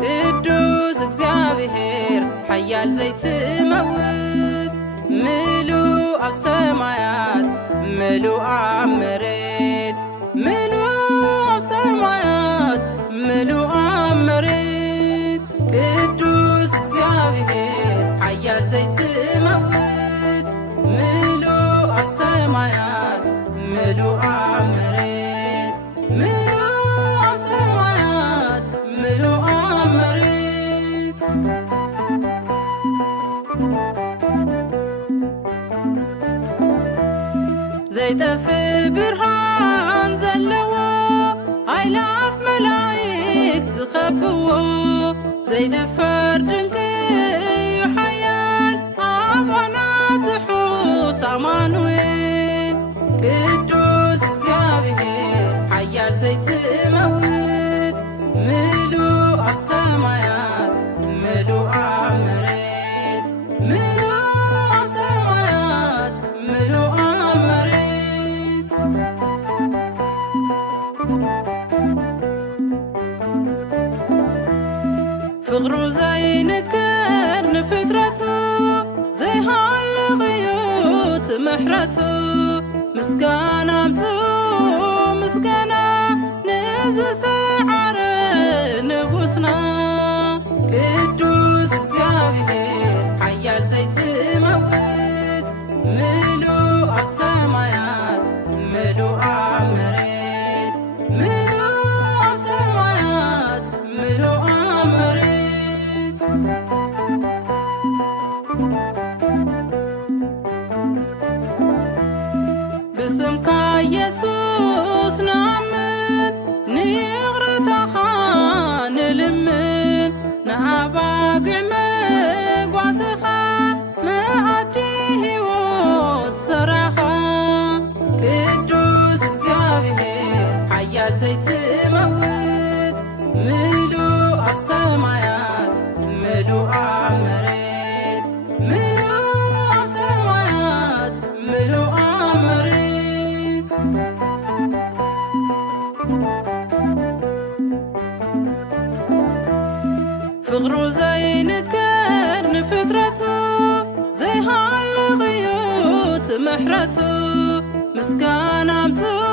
ቅዱስ እግዚአብሔር ኃያል ዘይትመውት ምሉእ ኣብ ሰማያት ምሉእ ኣብ መሬት ምሉእ ኣብ ሰማያት ምሉእ ኣብ መሬት ቅዱስ እግዚአብሔር ኃያል ዘይትመውት ምሉእ ኣብ ሰማያት ምሉእ ኣብ መሬት ምሉእ ኣብ ሰማያት ምሉእ ኣብ መሬት ዘይጠፍእ ብርሃን ዘለዎ ኣእላፍ መላእክት ዝኸብዎ ዘይድፈር ድንቂ እዩ ሓያል ኣባና ትሑት ኣማኑኤል ቅዱስ እግዚአብሔር ኃያል ዘይትመውት ምሉእ ኣብ ሰማያት ምሉእ ኣብ መሬት ምሉእ ኣብ ሰማያት ምሉእ ኣብ መሬት ፍቕሩ ዘይንክር ንፍጥረቱ ዘይሃልቕ እዩ ትምሕረቱ ምስጋና ኣምጽኡ ምስጋና ንዝሰዓረ ንጉስና ቅዱስ እግዚአብሔር ኃያል ዘይትመውት ምሉእ ኣብ ሰማያት ምሉእ ኣብ መሬት ምሉእ ኣብ ሰማያት ምሉእ ኣብ መሬት ብስምካ ኢየሱስ ንኣምን ንይቕርታኻ ንልምን ንኣባግዕ መጓስኻ መኣዲ ሕይወት ሰራኻ ቅዱስ እግዚአብሔር ኃያል ዘይትመውት ምሉእ ኣብ ሰማያት ምሉእ ኣብ መሬት ምሉእ ኣብ ሰማያት ምሉእ ኣብ መሬት ፍቕሩ ዘይንክር ንፍጥረቱ ዘይሃልቕ እዩ ትምሕረቱ ምስጋና ኣምጽኡ